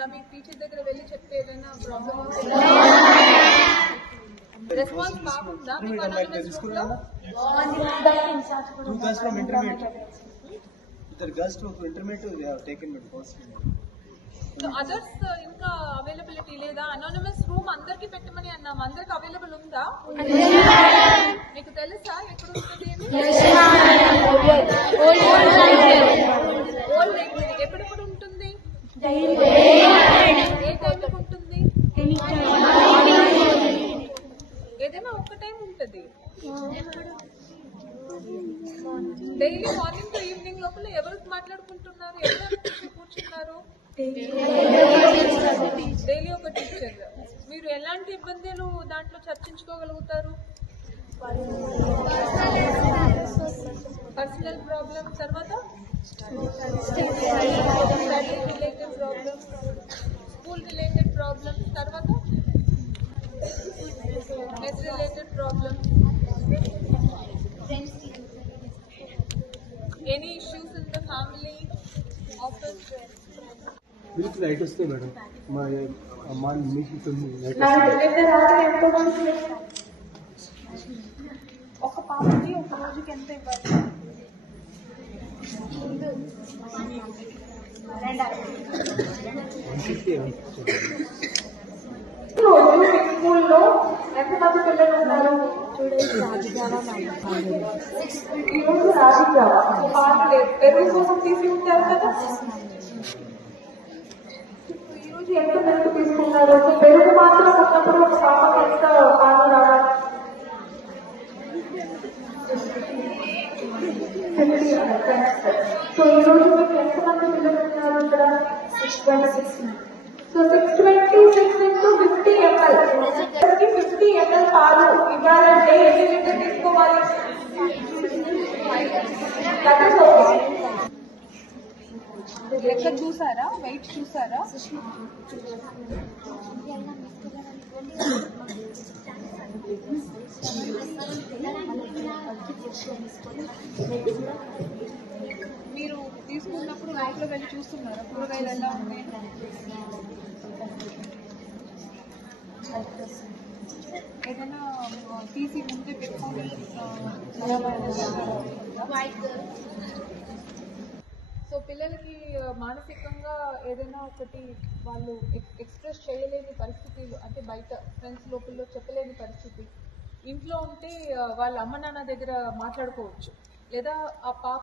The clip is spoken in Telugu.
ఉందా మీకు టీచర్ దగ్గర వెళ్ళి చెప్తే ఏదైనా ప్రాబ్లమ్ రెస్పాన్స్ బాగుందా మీకు anonymous group లో? Two girls from intermediate. Iddar girls to intermediate they have taken my course. So others ఇంకా అవైలబిలిటీ లేదా? అనానమస్ రూమ్ అందరికి పెట్టమని అన్నాం. అందరికి అవైలబుల్ ఉందా? మీకు తెలుసా ఎక్కడ ఉంటుంది ఓల్డ్ లైబ్రరీ ఎప్పుడెప్పుడు ఉంటుంది ఏ టైంకి ఉంటుంది ఏదైనా ఒక్క టైం ఉంటుంది డైలీ మార్నింగ్ టు ఈవినింగ్ లోపల ఎవరు మాట్లాడుకుంటున్నారు? ఎవరు కూర్చున్నారు? డైలీ ఒక టీచర్. మీరు ఎలాంటి ఇబ్బందులు దాంట్లో చర్చించుకోగలుగుతారు? పర్సనల్ ప్రాబ్లమ్ తర్వాత? Study related problem school related problem తర్వాత? Mess related problem milk night వస్తాయి మేడం మా అమ్మ మీకు నైట్ ఒక పాపకి ఒక రోజుకి ఎంత ఇవ్వాలి వన్ ఫిఫ్టీ రోజు స్కూల్లో ఎంతమంది పిల్లలు ఉన్నారు ఈ రోజు రాజీజావా పాలు లేదు పెరుగు కోసం తీసి ఉంటారు కదా రోజు ఎంత పెరుగు తీసుకున్నారు పెరుగు మాత్రం ఉన్నప్పుడు ఒక పాపకి ఎంత పాలు రావాలి సో ఈ రోజు మీకు ఎంతమంది పిల్లలు ఉన్నారు ఇక్కడ? Twenty six so six twenty six into fifty ML fifty ML పాలు ఇవ్వాలంటే ఎన్ని లీటర్ తీసుకోవాలి? లెక్క చూసారా? వెయిట్ చూసారా? మీరు తీసుకున్నప్పుడు లోపల వెళ్ళి చూస్తున్నారా? కూరగాయలు ఎలా ఉన్నాయి? ఏదైనా తీసి ముందే పెట్టుకొని సో పిల్లలకి మానసికంగా ఏదైనా ఒకటి వాళ్ళు ఎక్స్ప్రెస్ చేయలేని పరిస్థితులు అంటే బయట ఫ్రెండ్స్ లోపల చెప్పలేని పరిస్థితి. ఇంట్లో ఉంటే వాళ్ళ అమ్మ నాన్న దగ్గర మాట్లాడుకోవచ్చు. లేదా ఆ పాప